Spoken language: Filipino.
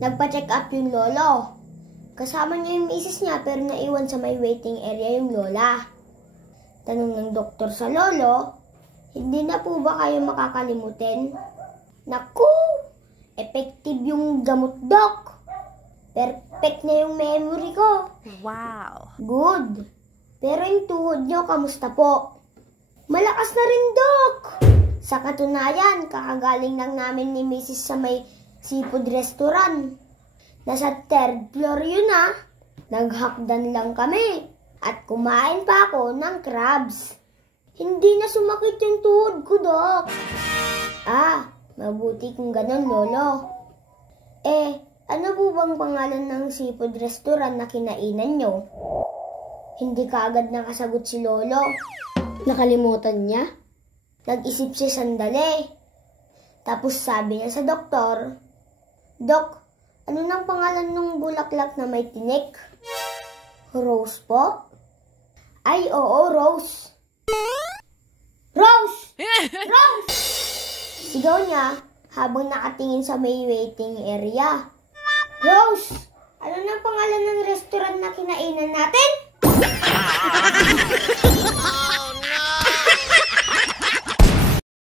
Nagpa-check up yung lolo. Kasama niya yung misis niya pero naiwan sa may waiting area yung lola. Tanong ng doktor sa lolo, hindi na po ba kayo makakalimutin? Naku! Effective yung gamot, Dok. Perfect na yung memory ko. Wow! Good. Pero yung tuhod nyo, kamusta po? Malakas na rin, Dok. Sa katunayan, kakagaling lang namin ni Mrs. sa may seafood restaurant. Nasa 3rd floor yun Naghakdan lang kami. At kumain pa ako ng crabs. Hindi na sumakit yung tuhod ko, Dok. Mabuti kung ganun, Lolo. Ano po bang pangalan ng seafood restaurant na kinainan nyo? Hindi kaagad nakasagot si Lolo. Nakalimutan niya. Nag-isip siya sandali. Tapos sabi niya sa doktor, Dok, ano nang pangalan ng bulaklak na may tinik? Rose po? Ay, oo, Rose. Rose! Rose! Sigaw niya habang nakatingin sa may waiting area. Rose! Ano nang pangalan ng restaurant na kinainan natin?